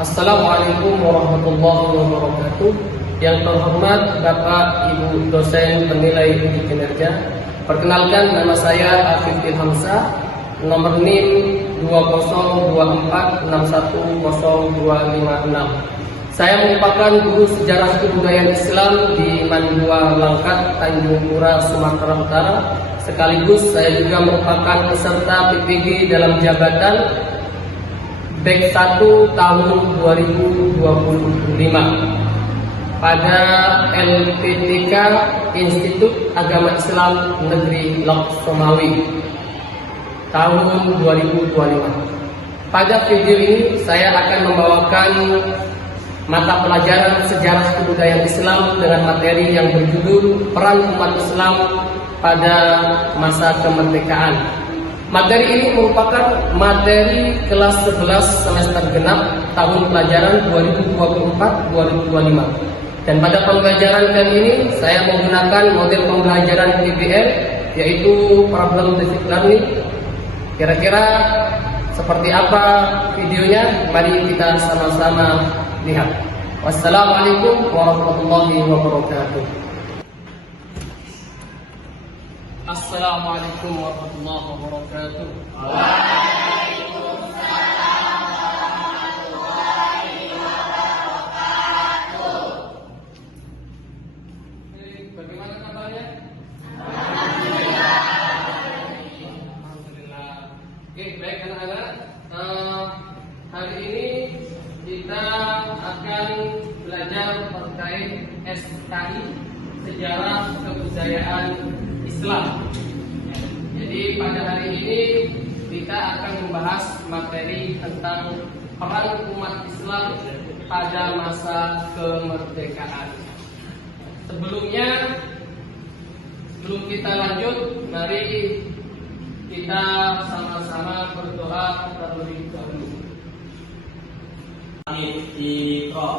Assalamualaikum warahmatullahi wabarakatuh. Yang terhormat Bapak Ibu dosen penilai uji kinerja, perkenalkan nama saya Afif Ilhamsah, nomor NIM 2024610256. Saya merupakan guru sejarah kebudayaan Islam di Mandua Langkat, Tanjung Pura, Sumatera Utara. Sekaligus saya juga merupakan peserta PPG dalam jabatan BEK 1 tahun 2025 pada LPTK Institut Agama Islam Negeri Lok Somawi tahun 2025. Pada video ini saya akan membawakan mata pelajaran sejarah kebudayaan Islam dengan materi yang berjudul Peran Umat Islam pada Masa Kemerdekaan. Materi ini merupakan materi kelas 11 semester genap tahun pelajaran 2024-2025. Dan pada pembelajaran kali ini saya menggunakan model pembelajaran PBL, yaitu Problem Based Learning. Kira-kira seperti apa videonya? Mari kita sama-sama lihat. Wassalamualaikum warahmatullahi wabarakatuh. Assalamualaikum warahmatullahi wabarakatuh. Waalaikumsalam warahmatullahi wabarakatuh. Bagaimana kabarnya? Alhamdulillah. Alhamdulillah. Oke, baik anak-anak. Hari ini kita akan belajar terkait SKI, Sejarah Kebudayaan Islam. Jadi pada hari ini kita akan membahas materi tentang peran umat Islam pada masa kemerdekaan. Sebelum kita lanjut, mari kita sama-sama berdoa terlebih dahulu. Bismillah.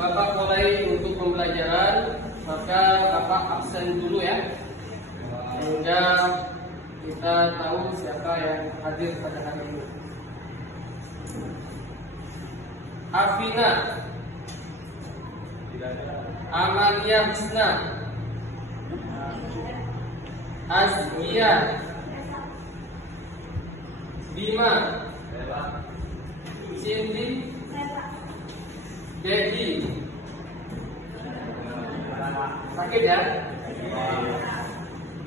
Bapak mulai untuk pembelajaran, maka Bapak absen dulu ya, sehingga kita tahu siapa yang hadir pada hari ini. Afina, Amalia Husna, Azmia, Bima, Cindy, Dedi. Sakit ya?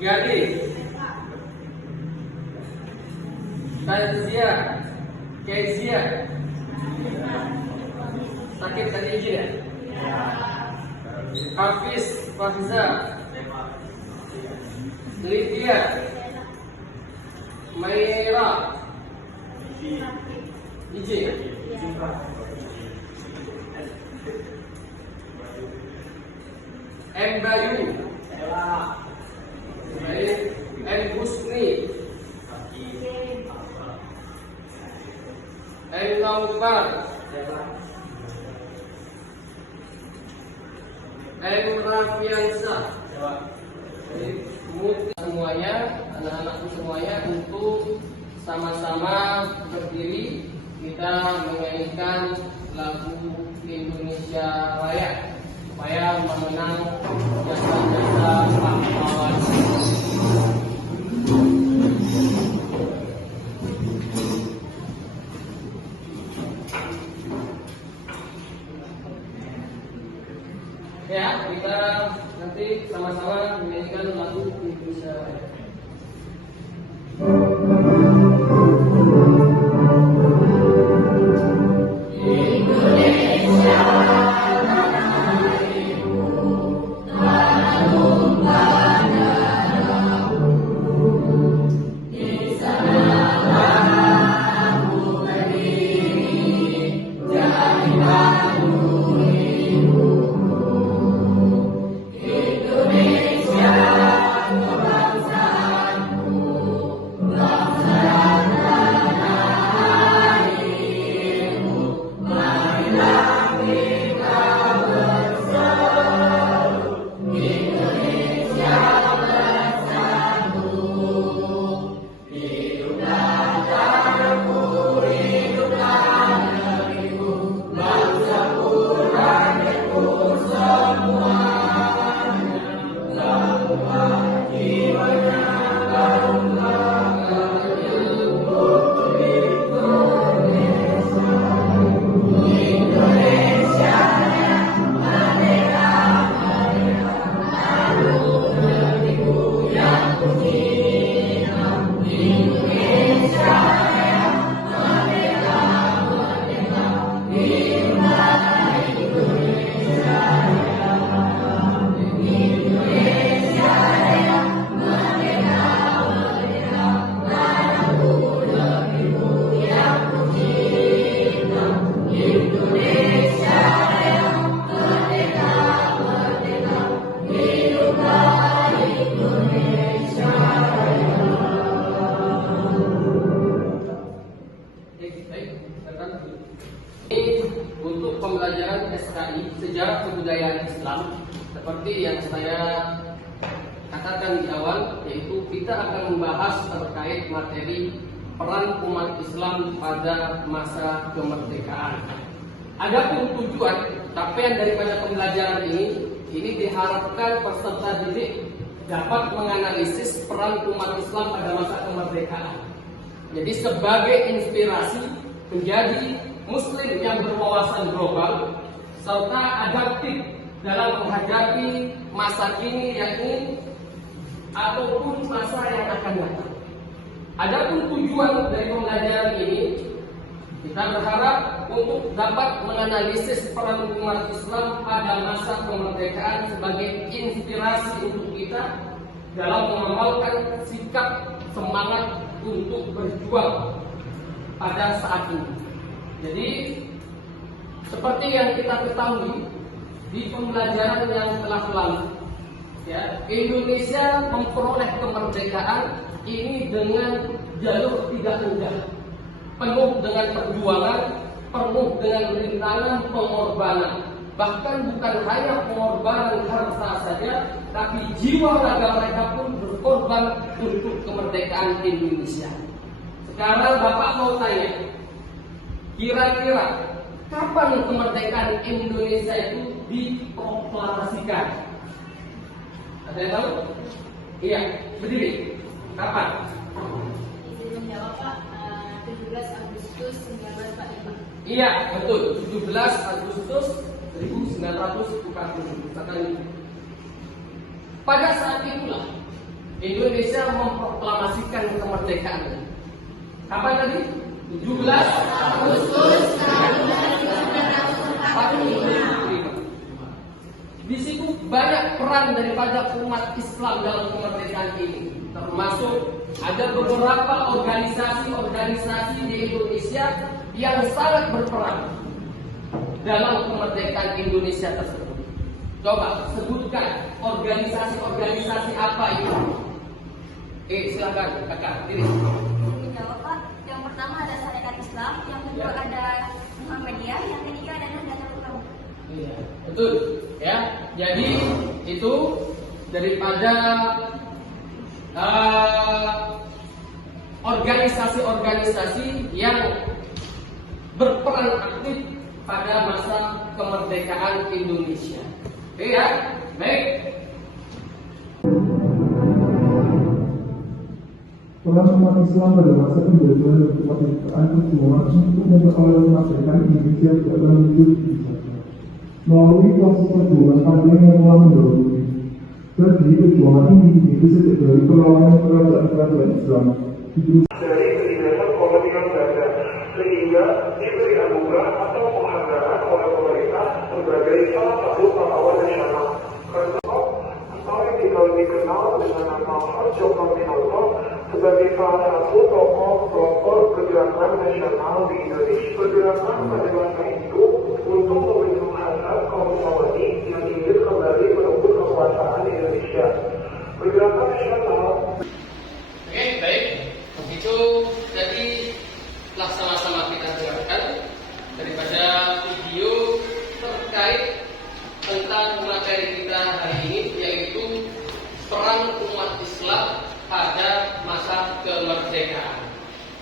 Gadis, Tazia, Kezia. Sakit tadi izin ya? Hafiz, Fahza, Lydia, Maira, izin. M. Bayu, M. Husni, M. Naufal, M. Rafiansa. Semuanya, anak-anakku semuanya, untuk sama-sama berdiri kita menyanyikan lagu Indonesia Raya supaya mengenang jasa-jasa pahlawan. sama-sama menyanyikan lagu Indonesia Raya. Untuk pembelajaran SKI sejarah kebudayaan Islam, seperti yang saya katakan di awal, yaitu kita akan membahas terkait materi peran umat Islam pada masa kemerdekaan. Adapun tujuan capaian daripada pembelajaran ini diharapkan peserta didik dapat menganalisis peran umat Islam pada masa kemerdekaan. Jadi sebagai inspirasi menjadi Muslim yang berwawasan global serta adaptif dalam menghadapi masa kini yakni ataupun masa yang akan datang. Adapun tujuan dari pembelajaran ini, kita berharap untuk dapat menganalisis peran umat Islam pada masa kemerdekaan sebagai inspirasi untuk kita dalam mengamalkan sikap semangat untuk berjuang pada saat ini. Jadi seperti yang kita ketahui di pembelajaran yang telah lalu, ya, Indonesia memperoleh kemerdekaan ini dengan jalur tidak mudah, penuh dengan perjuangan, penuh dengan rintangan, pengorbanan. Bahkan bukan hanya pengorbanan harta saja, tapi jiwa raga mereka pun berkorban untuk kemerdekaan Indonesia. Sekarang Bapak mau tanya, kira-kira kapan kemerdekaan Indonesia itu diproklamasikan? Ada yang tahu? Iya, berdiri. Kapan? Izin menjawab Pak, 17 Agustus 1945. Iya, betul. 17 Agustus 1945. Pada saat itulah Indonesia memproklamasikan kemerdekaan. Kapan tadi? 17 Agustus 1945. Di situ banyak peran daripada umat Islam dalam kemerdekaan ini, termasuk ada beberapa organisasi-organisasi di Indonesia yang sangat berperan dalam kemerdekaan Indonesia tersebut. Coba sebutkan organisasi-organisasi apa itu? Silakan kakak. Diri. Menjawab Pak, yang pertama ada Sarekat Islam, yang kedua ada Muhammadiyah, yang ketiga ada Nahdlatul Ulama. Iya, betul. Ya, jadi itu daripada organisasi-organisasi yang berperan aktif pada masa kemerdekaan Indonesia. Oke ya, baik. Peran umat Islam pada masa penjajahan dan kemerdekaan perjuangan untuk memperoleh kemerdekaan Indonesia tidak pernah muncul saja. Melalui proses perjuangan panjang yang telah mendahului, Jadi perjuangan ini sejak dari perlawanan kerajaan Islam dari kegiatan kepentingan ganda sehingga diberi anugerah atau penghargaan oleh pemerintah sebagai salah satu pahlawan nasional. Karena Stalin dikenal dengan nama Hajo Kaminoto sebagai salah satu tokoh pelopor pergerakan nasional di Indonesia. Pergerakan pada masa itu untuk memenuhi hasrat kaum Sawani yang ingin kembali merebut kekuasaan di Indonesia. Pergerakan nasional. Oke, baik. Itu tadi telah sama-sama kita dengarkan daripada video terkait tentang materi kita hari ini, yaitu peran umat Islam pada masa kemerdekaan.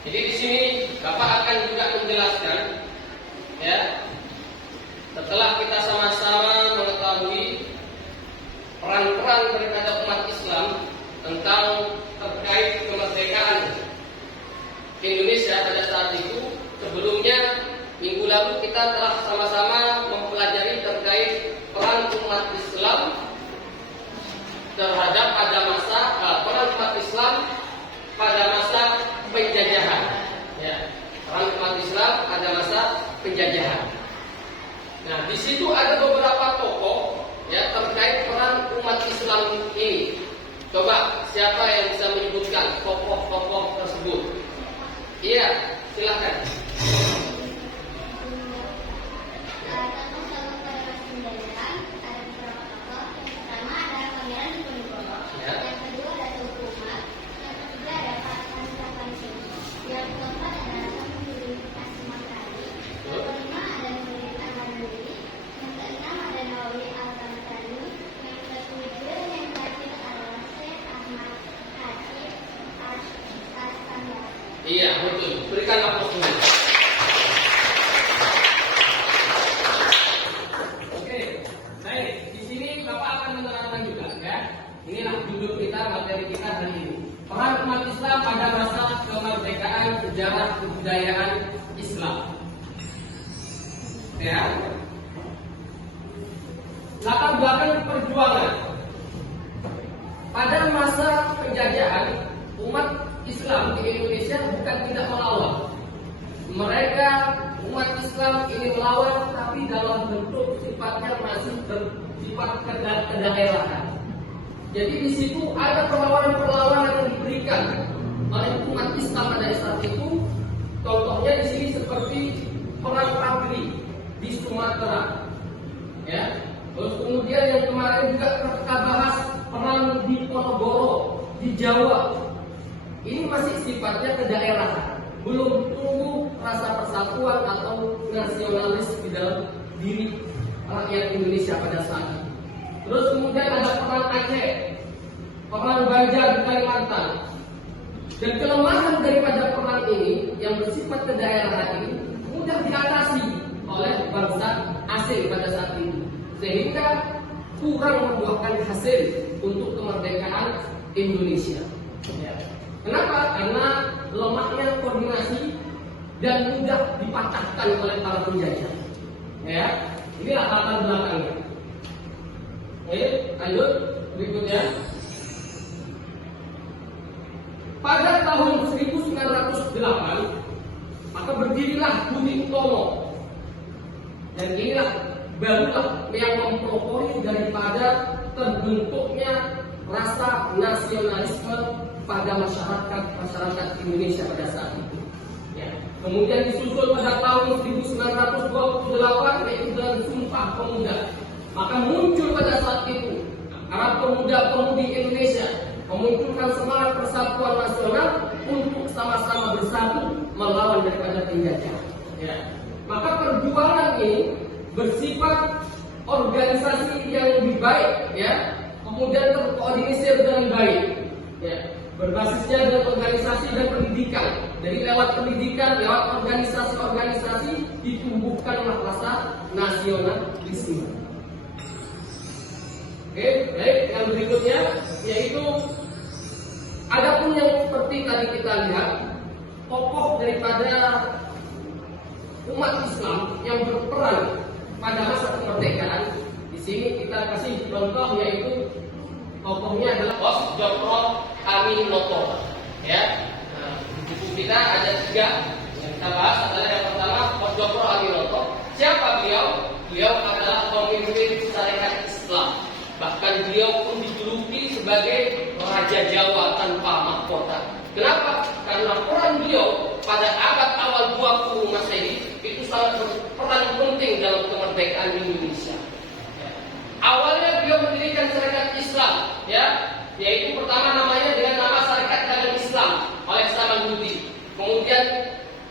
Jadi di sini Bapak akan juga menjelaskan, ya, setelah kita sama-sama mengetahui peran-peran daripada umat Islam tentang terkait kemerdekaan Indonesia pada saat itu. Sebelumnya minggu lalu kita telah sama-sama mempelajari terkait peran umat Islam terhadap peran umat Islam pada masa penjajahan. Ya, peran umat Islam pada masa penjajahan. Nah, di situ ada beberapa tokoh ya terkait peran umat Islam ini. Coba siapa yang bisa menyebutkan tokoh-tokoh tersebut? Iya, silakan. Iya, betul. Berikan aplaus dulu. Oke, baik. Di sini Bapak akan menerangkan juga, ya. Inilah judul kita, materi kita hari ini. Peran umat Islam pada masa kemerdekaan, sejarah kebudayaan Islam. Ya. Latar belakang perjuangan. Pada masa penjajahan, umat Islam di Indonesia bukan tidak melawan. Mereka umat Islam ini melawan, tapi dalam bentuk sifatnya masih bersifat kedaerahan. Jadi di situ ada perlawanan-perlawanan yang diberikan oleh umat Islam pada saat itu. Contohnya di sini seperti perang Agri di Sumatera, ya. Terus kemudian yang kemarin juga kita bahas perang di Ponorogo di Jawa. Ini masih sifatnya kedaerahan, belum tumbuh rasa persatuan atau nasionalis di dalam diri rakyat Indonesia pada saat itu. Terus kemudian ada perang Aceh, perang Banjar di Kalimantan. Dan kelemahan daripada perang ini yang bersifat kedaerahan ini mudah diatasi oleh bangsa asing pada saat itu, sehingga kurang membuahkan hasil untuk kemerdekaan Indonesia. Ya. Kenapa? Karena lemahnya koordinasi dan mudah dipatahkan oleh para penjajah. Ya, inilah latar belakangnya. Oke, lanjut berikutnya. Pada tahun 1908, maka berdirilah Budi Utomo. Dan inilah barulah yang mempelopori daripada terbentuknya rasa nasionalisme pada masyarakat Indonesia pada saat itu. Ya. Kemudian disusul pada tahun 1928 yaitu dengan Sumpah Pemuda. Maka muncul pada saat itu para pemuda-pemudi Indonesia memunculkan semangat persatuan nasional untuk sama-sama bersatu melawan daripada penjajah. Ya. Maka perjuangan ini bersifat organisasi yang lebih baik, ya. Kemudian terkoordinir dengan baik. Ya. Berbasisnya dengan organisasi dan pendidikan. Jadi lewat pendidikan, lewat organisasi-organisasi ditumbuhkanlah rasa nasionalisme. Oke, baik. Yang berikutnya yaitu adapun yang seperti tadi kita lihat, tokoh daripada umat Islam yang berperan pada masa kemerdekaan. Di sini kita kasih contoh yaitu Tokohnya adalah Bos Djokro Aminoto. Ya, nah, di buku kita ada 3 yang kita bahas. Adalah yang pertama Bos Djokro Aminoto. Siapa beliau? Beliau adalah pemimpin syariat Islam. Bahkan beliau pun dijuluki sebagai Raja Jawa tanpa mahkota. Kenapa? Karena peran beliau pada abad awal 20 Masehi itu sangat berperan penting dalam kemerdekaan Indonesia. Ya. Awalnya beliau mendirikan syarikat Islam, ya, yaitu pertama namanya dengan nama Syarikat Dagang Islam oleh Samanhudi. Kemudian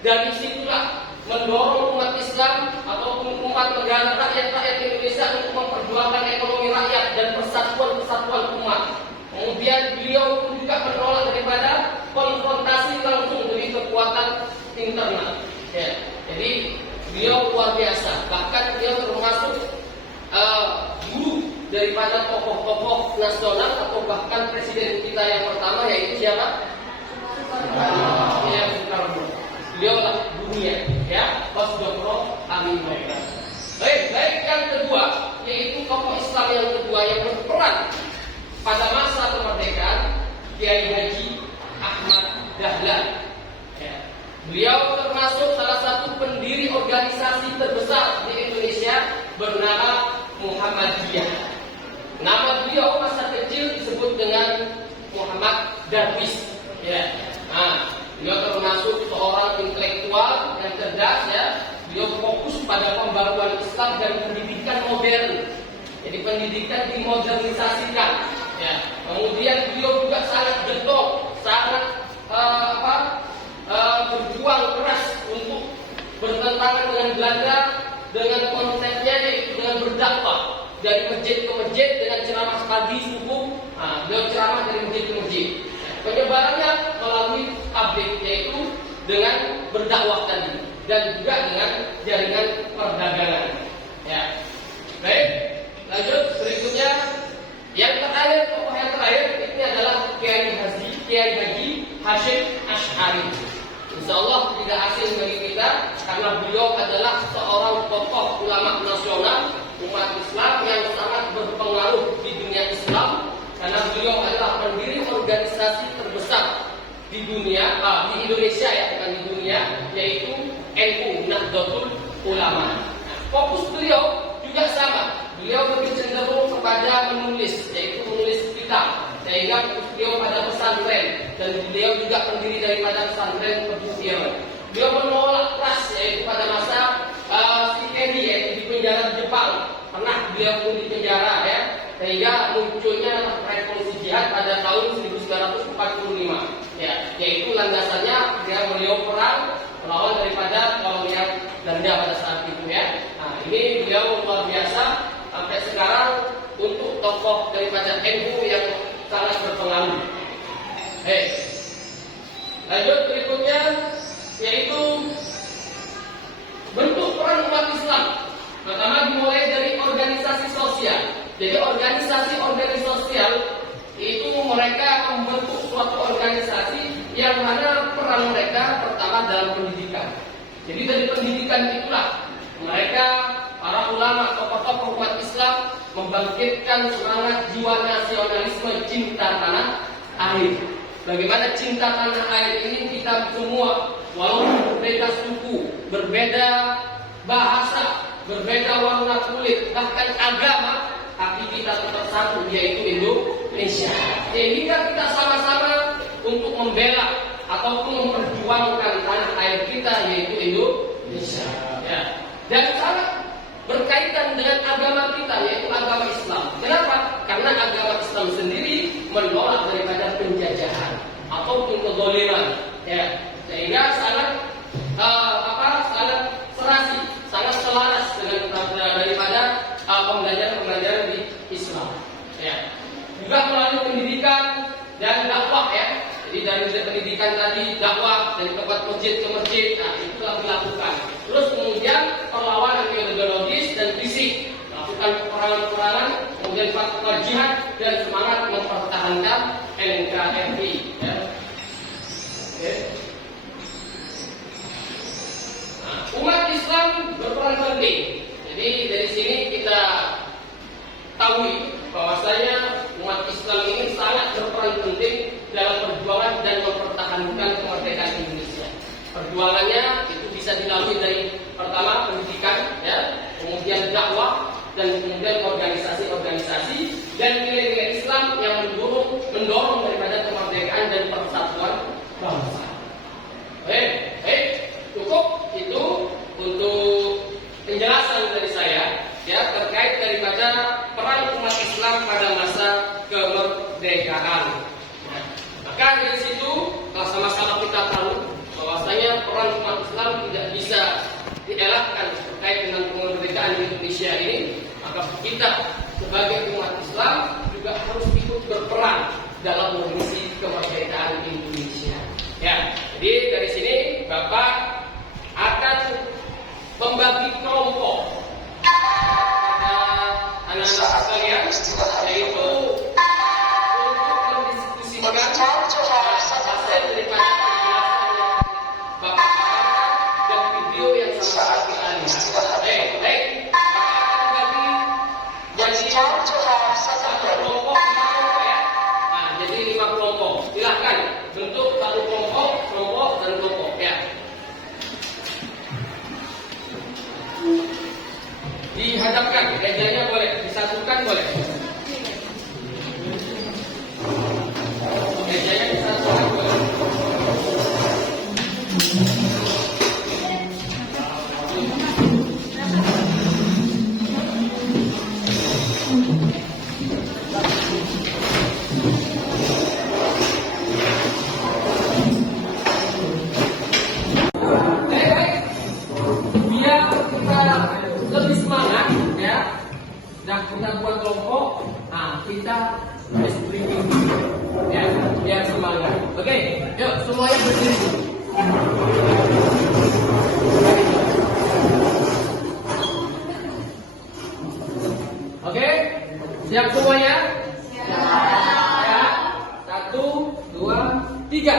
dari situlah mendorong umat Islam ataupun umat negara rakyat Indonesia untuk memperjuangkan ekonomi rakyat dan persatuan umat. Kemudian beliau pun juga menolak daripada konfrontasi langsung dengan kekuatan internal. Ya, jadi beliau luar biasa. Bahkan beliau termasuk guru daripada tokoh-tokoh nasional atau bahkan presiden kita yang pertama, yaitu siapa? Soekarno. Beliau adalah gurunya, ya, Bos Djokro Aminoto. Baik yang kedua, yaitu tokoh Islam yang kedua yang berperan pada masa kemerdekaan, Kiai Haji Ahmad Dahlan. Ya. Beliau termasuk salah satu pendiri organisasi terbesar di Indonesia bernama Muhammadiyah. Nama beliau masa kecil disebut dengan Muhammad Darwis. Ya. Nah, beliau termasuk seorang intelektual yang cerdas, ya. Beliau fokus pada pembaruan Islam dan pendidikan modern. Jadi pendidikan dimodernisasikan. Ya. Kemudian beliau juga sangat getol, sangat berjuang keras untuk bertentangan dengan Belanda dengan konsepnya yaitu dengan berdakwah dari masjid ke masjid dengan ceramah pagi subuh. Nah, beliau ceramah dari masjid ke masjid. Penyebarannya melalui publik, yaitu dengan berdakwah tadi dan juga dengan jaringan perdagangan. Ya. Baik, lanjut berikutnya. Yang terakhir, tokoh yang terakhir ini adalah Kiai Haji Hashim Asy'ari. Insyaallah tidak asing bagi kita karena beliau adalah seorang tokoh ulama nasional umat Islam yang sangat berpengaruh di dunia Islam karena beliau adalah pendiri organisasi terbesar di dunia, di Indonesia, ya, bukan di dunia, yaitu NU, Nahdlatul Ulama. Fokus beliau juga sama. Beliau lebih cenderung kepada menulis, yaitu menulis kitab, sehingga beliau pada pesantren dan beliau juga pendiri daripada pesantren Tebu Ireng. Beliau menolak keras, yaitu pada masa Kennedy, yaitu di penjara Jepang. Pernah beliau pun di penjara, ya, sehingga munculnya revolusi jihad pada tahun 1945, ya, yaitu landasannya beliau perang melawan daripada kolonial Belanda pada saat itu, ya. Nah, ini beliau luar biasa sampai sekarang untuk tokoh daripada NU yang sangat berpengaruh. Lanjut berikutnya yaitu bentuk peran umat Islam. Pertama dimulai dari organisasi sosial. Jadi organisasi sosial itu mereka membentuk suatu organisasi yang mana peran mereka pertama dalam pendidikan. Jadi dari pendidikan itulah mereka para ulama, tokoh-tokoh umat Islam membangkitkan semangat jiwa nasionalisme cinta tanah air. Bagaimana cinta tanah air ini kita semua, walaupun berbeda suku, berbeda bahasa, berbeda warna kulit, bahkan agama, tapi kita tetap satu, yaitu Indonesia. Sehingga kita sama-sama untuk membela ataupun memperjuangkan tanah air kita, yaitu Indonesia. Ya. Dan sangat berkaitan dengan agama kita, yaitu agama Islam. Kenapa? Karena agama Islam sendiri menolak daripada penjajahan ataupun kezaliman, ya, sehingga sangat sangat serasi, sangat selaras dengan daripada pembelajaran di Islam. Ya. Juga melalui pendidikan dan dakwah, ya. Jadi dari pendidikan tadi, dakwah dari tempat masjid ke masjid, nah itu telah dilakukan. Terus kemudian perlawanan ideologis dan fisik, melakukan peperangan-peperangan, kemudian fatwa jihad dan semangat mempertahankan NKRI. Ya. Okay. Nah, umat Islam berperan penting. Jadi dari sini kita tahu bahwasanya umat Islam Islam ini sangat berperan penting dalam perjuangan dan mempertahankan kemerdekaan Indonesia. Perjuangannya itu bisa dilalui dari pertama pendidikan, ya, kemudian dakwah, dan kemudian organisasi-organisasi dan nilai-nilai Islam yang mendorong daripada kemerdekaan dan persatuan bangsa. Baik, cukup itu untuk penjelasan dari saya, ya, terkait daripada peran umat Islam pada masa kemerdekaan. Nah, maka dari situ sama-sama kita tahu bahwasanya peran umat Islam tidak bisa dielakkan terkait dengan kemerdekaan Indonesia ini. Maka kita sebagai umat Islam juga harus ikut berperan dalam mengisi kemerdekaan Indonesia. Ya, jadi dari sini Bapak akan membagi kelompok pada anak-anak sekalian, yaitu untuk mendiskusikan hasil daripada penjelasan yang Bapak sampaikan dan video yang sama kita lihat. Baik, Bapak akan bagi jadi satu kelompok 5 kelompok, ya. Nah, jadi 5 kelompok. Silahkan bentuk satu kelompok dan kelompok, ya. Dihadapkan, mejanya boleh disatukan, boleh. Mejanya disatukan, boleh. Biar kita lebih semangat, ya, dan kita buat kelompok. Nah, kita harus briefing, ya, biar semangat. Oke, yuk semuanya berdiri. Oke, siap semuanya? Ya, 1, 2, 3.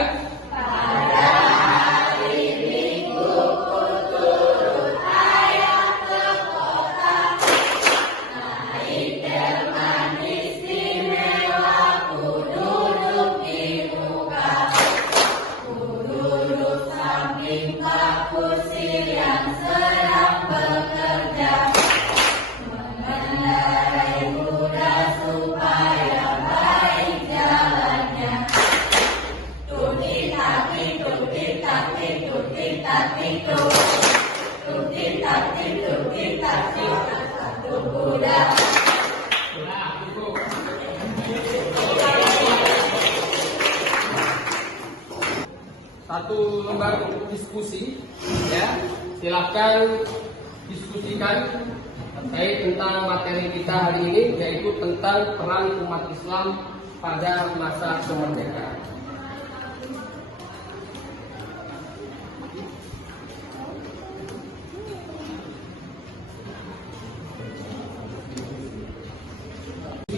Satu lembar untuk diskusi, ya. Silakan diskusikan terkait tentang materi kita hari ini, yaitu tentang peran umat Islam pada masa kemerdekaan.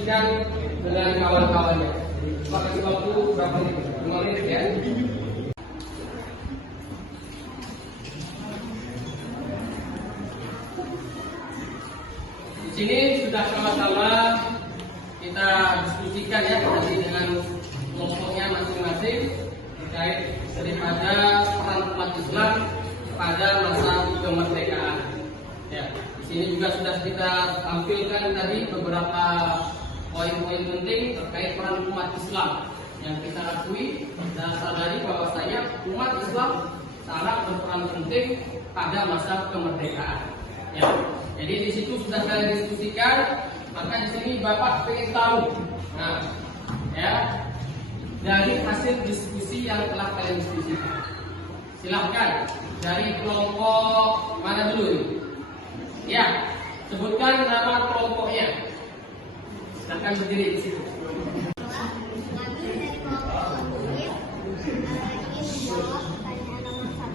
Dan dengan kawan-kawannya. Pakai waktu berapa menit? 5 menit, ya. Di sini sudah sama-sama kita diskusikan, ya, tadi dengan kelompoknya masing-masing terkait daripada peran umat Islam pada masa kemerdekaan. Ya, di sini juga sudah kita tampilkan tadi beberapa poin-poin penting terkait peran umat Islam yang kita akui dan sadari bahwasanya umat Islam sangat berperan penting pada masa kemerdekaan. Ya, jadi di situ sudah saya diskusikan, maka di sini Bapak ingin tahu, nah, ya, dari hasil diskusi yang telah kalian diskusikan. Silahkan dari kelompok mana dulu ini? Ya, sebutkan nama kelompoknya. Silahkan berdiri di situ. Kami dari kelompok Murid ingin menjawab pertanyaan nomor 1.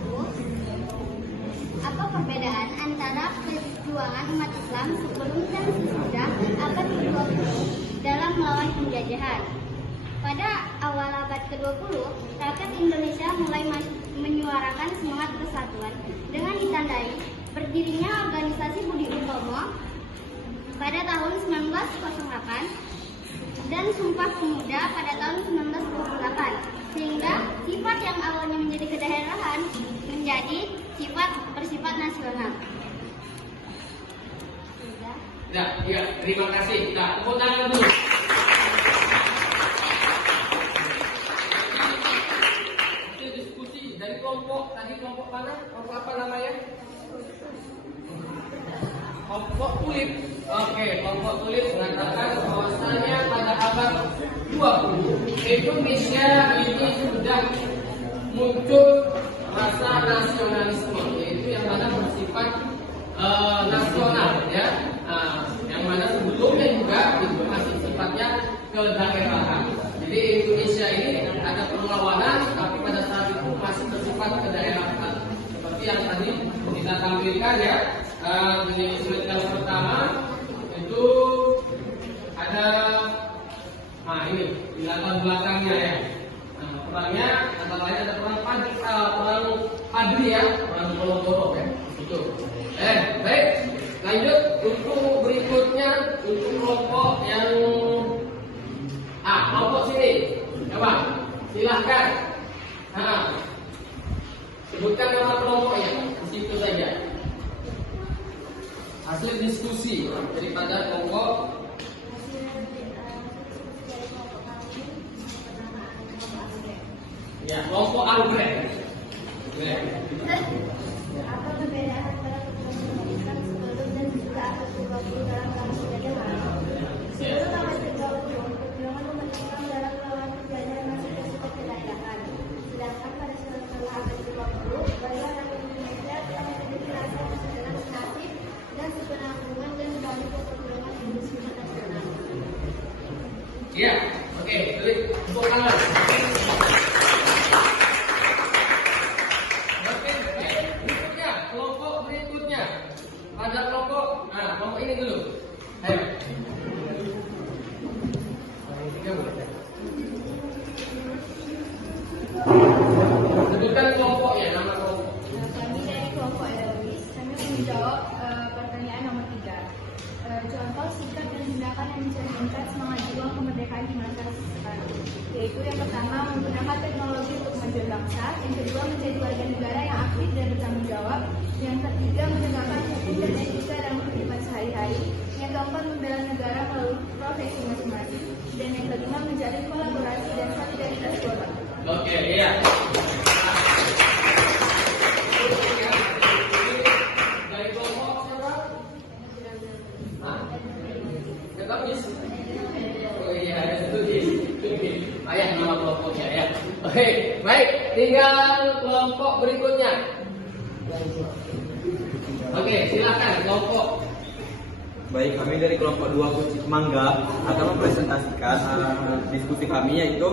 Apa perbedaan antara perjuangan umat Islam sebelum dan sesudah abad ke-20 dalam melawan penjajahan? Pada awal abad ke-20, rakyat Indonesia mulai menyuarakan semangat persatuan dengan ditandai berdirinya organisasi Budi Utomo pada tahun 1908 dan Sumpah Pemuda pada tahun 1928, sehingga sifat yang awalnya menjadi kedaerahan menjadi sifat bersifat nasional. Ya, terima kasih. Nah, tepuk tangan dulu. Itu diskusi dari kelompok mana? Kelompok apa namanya? Kelompok Tulip. Oke, kelompok Tulip mengatakan bahwasanya pada abad 20 Indonesia ini sudah muncul rasa nasionalisme, yaitu yang mana bersifat nasional, ya. Yang mana sebelumnya juga itu masih sifatnya kedaerahan. Jadi Indonesia ini ada perlawanan, tapi pada saat itu masih bersifat kedaerahan. Seperti yang tadi kita tampilkan, ya. Di slide yang pertama itu ada, ini di latar belakangnya, ya. Perangnya antara lain ada perang Padri, ya, perang Ponorogo, ya. Itu. Baik. Lanjut untuk berikutnya, untuk kelompok yang kelompok sini. Coba silahkan. Sebutkan nama kelompoknya di situ saja. Hasil diskusi daripada kelompok. Ya, kelompok Albrecht. Apa perbedaan antara perjuangan Islam sebelum dan juga abad ke-20 dalam melawan penjajahan? Sebelum abad ke-20, perjuangan umat Islam dalam melawan penjajahan masih bersifat kedaerahan. Sedangkan pada setelah abad ke-20, barulah rakyat Indonesia telah memiliki rasa nasional nasib dan sepenanggungan dan kembali ke perjuangan yang bersifat nasional. Iya, oke, tepuk tangan. Ada kelompok, kelompok ini dulu. Ayo. Sebutkan kelompoknya, nama kelompok. Kami dari kelompok LWIS, kami menjawab pertanyaan nomor 3. Contoh sikap dan tindakan yang mencerminkan semangat juang kemerdekaan di masa sekarang, yaitu yang pertama menggunakan teknologi untuk kemajuan bangsa, yang kedua menjadi warga negara yang aktif dan bertanggung jawab, yang ketiga menegakkan hukum dan etika dalam kehidupan sehari-hari, yang keempat membela negara melalui profesi masing-masing, dan yang kelima menjalin kolaborasi dan solidaritas global. Oke, iya. Dari kelompok siapa? Ketamis. Oh iya, ada studi. Ayah nama kelompoknya, ya. Oke, baik. Tinggal kelompok berikutnya. Oke, silakan kelompok. Baik, kami dari kelompok 2 Kucing Mangga akan mempresentasikan diskusi kami, yaitu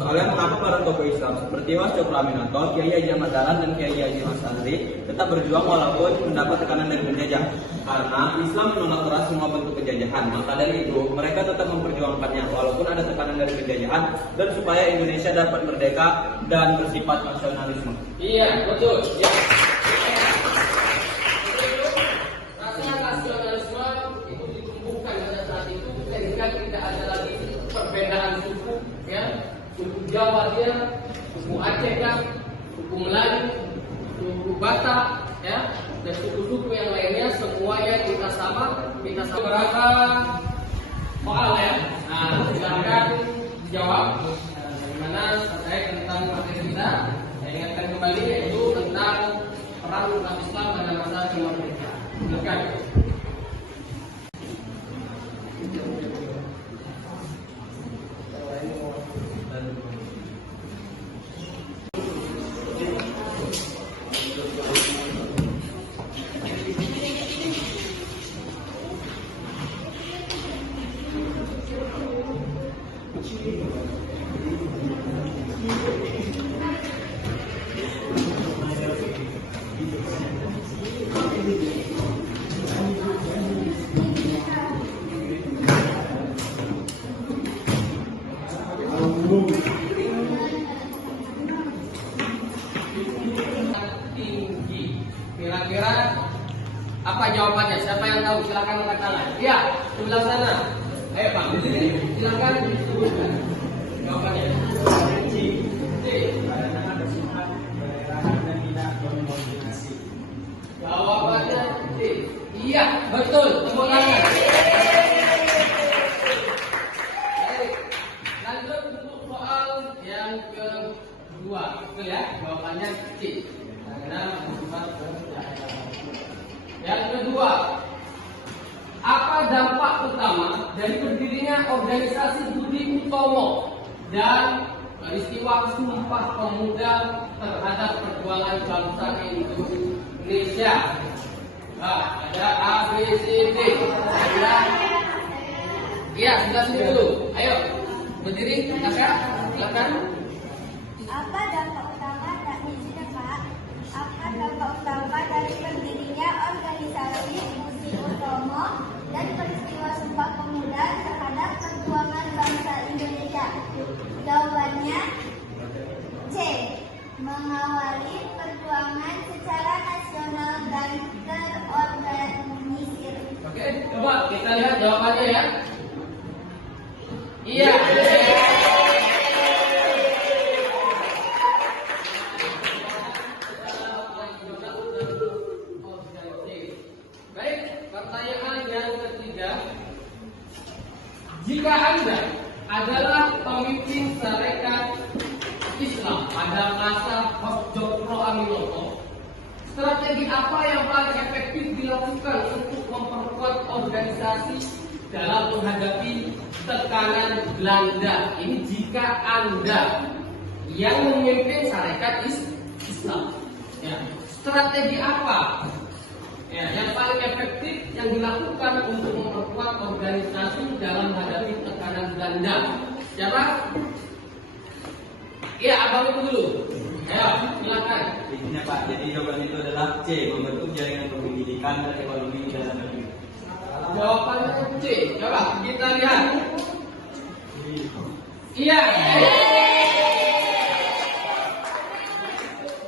soalnya mengapa para tokoh Islam seperti Mas Cokro Aminoto, Kiai Haji Ahmad Dahlan dan Kiai Haji Mas Andri tetap berjuang walaupun mendapat tekanan dari penjajah. Karena Islam menolak keras semua bentuk penjajahan. Maka dari itu mereka tetap memperjuangkannya walaupun ada tekanan dari penjajahan, dan supaya Indonesia dapat merdeka dan bersifat nasionalisme. Iya, betul. Ya. Nasionalisme itu ditumbuhkan pada saat itu sehingga tidak ada lagi perbedaan suku, ya. Suku Jawa dia, suku Aceh kan, suku Melayu, suku Batak, ya, dan suku-suku yang lainnya semuanya kita sama berapa soal, ya. Silakan dijawab. Dari mana terkait tentang materi kita? Saya ingatkan kembali, yaitu tentang perang umat Islam pada masa kemerdekaan. Silakan. Tinggi. Kira-kira apa jawabannya? Siapa yang tahu? Silakan angkat tangan. Iya, sebelah sana. Ayo Pak, silakan disebutkan jawabannya. Jawabannya C. Iya, betul. Tepuk tangan. Baik. Lanjut untuk soal yang kedua. Betul ya? Jawabannya C. Yang kedua, apa dampak utama dari berdirinya organisasi Budi Utomo dan peristiwa Sumpah Pemuda terhadap perjuangan bangsa Indonesia? Nah, ada A, B, C, D. Iya, sebelah sini dulu. Ayo, berdiri, silakan. Apa dampak utama dari berdirinya organisasi Budi Utomo dan peristiwa Sumpah Pemuda terhadap perjuangan bangsa Indonesia? Jawabannya C. Mengawali perjuangan secara nasional dan terorganisir. Oke, coba kita lihat jawabannya ya. Iya. Baik, pertanyaan yang ketiga. Jika Anda adalah pemimpin Sarekat Islam pada masa Dr. Aminoto, strategi apa yang paling efektif dilakukan untuk memperkuat organisasi dalam menghadapi tekanan Belanda? Ini jika Anda yang memimpin Sarekat Islam. Ya, strategi apa yang paling efektif yang dilakukan untuk memperkuat organisasi dalam menghadapi tekanan Belanda? Siapa? Iya, abang itu dulu. Ayo, silakan. Intinya Pak, jadi jawaban itu adalah C, membentuk jaringan pendidikan dan ekonomi dalam negeri. Jawabannya C. Coba kita lihat. Iya.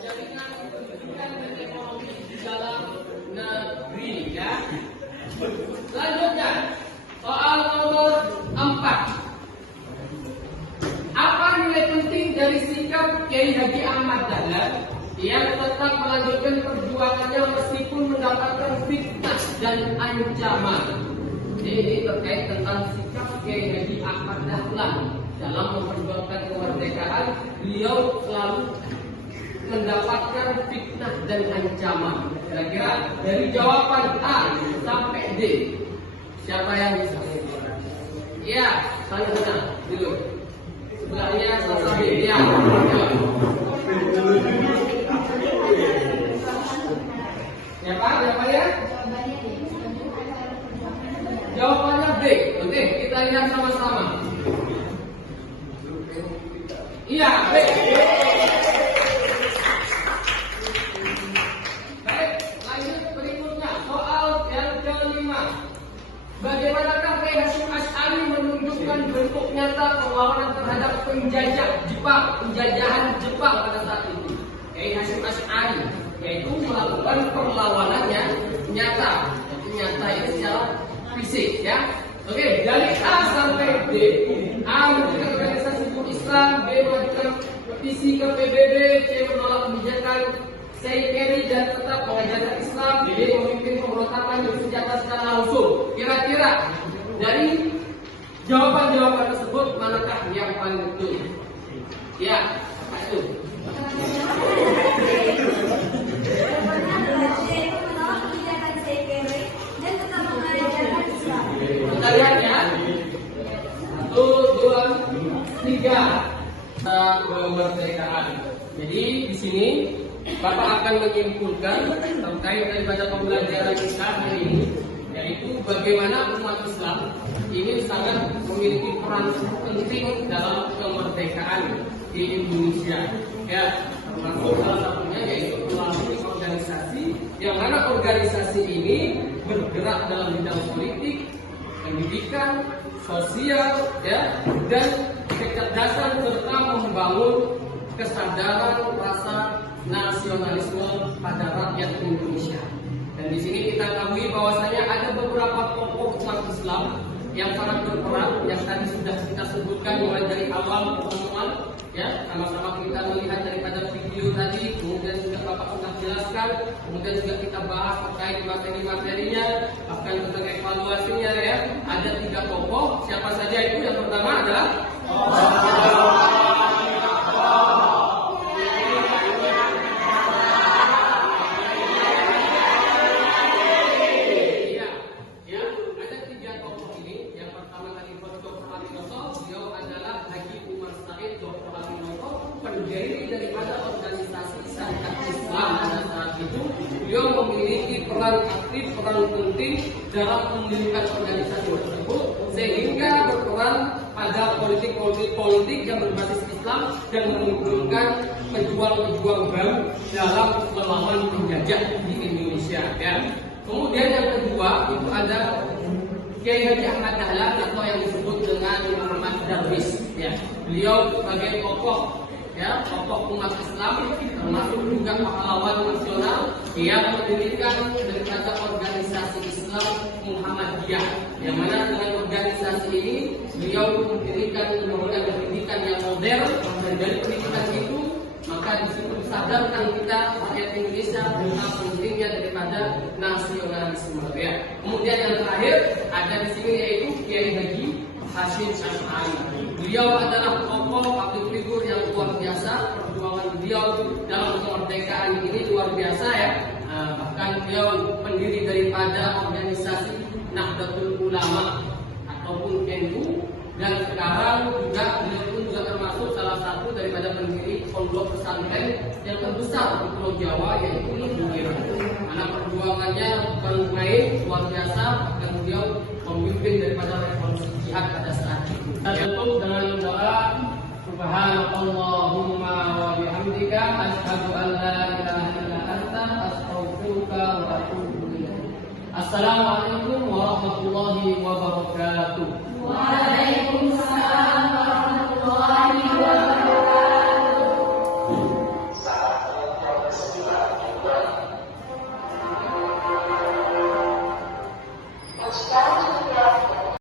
Jaringan pendidikan dan ekonomi di dalam negeri ya. Selanjutnya, soal nomor 4. Apa nilai penting dari sikap Kiai Haji Ahmad Dahlan yang tetap melanjutkan perjuangannya meskipun mendapatkan fitnah dan ancaman? Ini terkait tentang sikap Kiai Haji Ahmad Dahlan dalam memperjuangkan kemerdekaan. Beliau selalu mendapatkan fitnah dan ancaman. Kira-kira dari jawaban A sampai D, siapa yang bisa? Iya, sana dulu. Sebelahnya sama B. Ya. Siapa jawabannya? Jawabannya B. Oke, kita lihat sama-sama. Iya, B. Baik, lanjut berikutnya. Soal yang kelima. Bagaimanakah Kiai Hasyim Asy'ari menunjukkan bentuk nyata perlawanan terhadap penjajahan Jepang pada saat itu? Kiai Hasyim Asy'ari yaitu melakukan perlawanannya nyata. Jadi nyata ini secara fisik ya. Oke, dari A sampai D. A menunjukkan organisasi hukum Islam, B mengajukan petisi ke PBB, C menolak kebijakan Sayyid dan tetap mengajarkan Islam, D memimpin pemberontakan bersenjata secara langsung. Kira-kira dari jawaban-jawaban tersebut manakah yang paling betul? Ya, apa itu? Kita lihat ya. 1, 2, 3. Kemerdekaan. Jadi di sini Bapak akan menyimpulkan terkait daripada pembelajaran kita hari ini, yaitu bagaimana umat Islam ini sangat memiliki peran penting dalam kemerdekaan di Indonesia. Ya, termasuk salah satunya yaitu melalui organisasi, yang mana organisasi ini bergerak dalam bidang politik, pendidikan, sosial, ya, dan kecerdasan serta membangun kesadaran rasa nasionalisme pada rakyat Indonesia. Dan di sini kita ketahui bahwasanya ada beberapa tokoh umat Islam yang sangat berperan yang tadi sudah kita sebutkan mulai dari awal pertemuan, ya, sama-sama kita melihat daripada video tadi, kemudian juga Bapak sudah jelaskan, kemudian juga kita bahas terkait materi-materinya, bahkan tentang evaluasinya, ya. Ada 3 tokoh, siapa saja itu? Yang pertama adalah pendiri daripada organisasi syarikat Islam pada saat itu. Beliau memiliki peran aktif, peran penting dalam mendirikan organisasi tersebut, sehingga berperan pada politik yang berbasis Islam dan mengumpulkan pejuang-pejuang baru dalam melawan penjajah di Indonesia. Ya. Kemudian yang kedua itu ada Kiai Haji Ahmad Dahlan atau yang disebut dengan Muhammad Darwis. Ya. Beliau sebagai tokoh, ya, tokoh umat Islam, termasuk juga pahlawan nasional yang mendirikan daripada organisasi Islam Muhammadiyah, yang mana dengan organisasi ini beliau memberikan pendidikan yang modern, dan dari pendidikan itu maka disitu disadarkan kita rakyat Indonesia tentang pentingnya daripada nasionalisme. Ya. Kemudian yang terakhir ada di sini yaitu Kiai Haji Hashim Asy'ari. Beliau adalah tokoh public figure yang luar biasa. Perjuangan beliau dalam kemerdekaan ini luar biasa, ya. Bahkan beliau pendiri daripada organisasi Nahdlatul Ulama ataupun NU, dan sekarang juga beliau pun juga termasuk salah satu daripada pendiri pondok pesantren yang terbesar di Pulau Jawa, yaitu Mugira. Karena perjuangannya bukan main, luar biasa, dan beliau memimpin daripada revolusi jihad pada saat itu. Kita tutup dengan doa, Subhanallahumma wa bihamdika asyhadu an la ilaha illa anta astaghfiruka wa atubu ilaik. Assalamualaikum warahmatullahi wabarakatuh. Waalaikumsalam.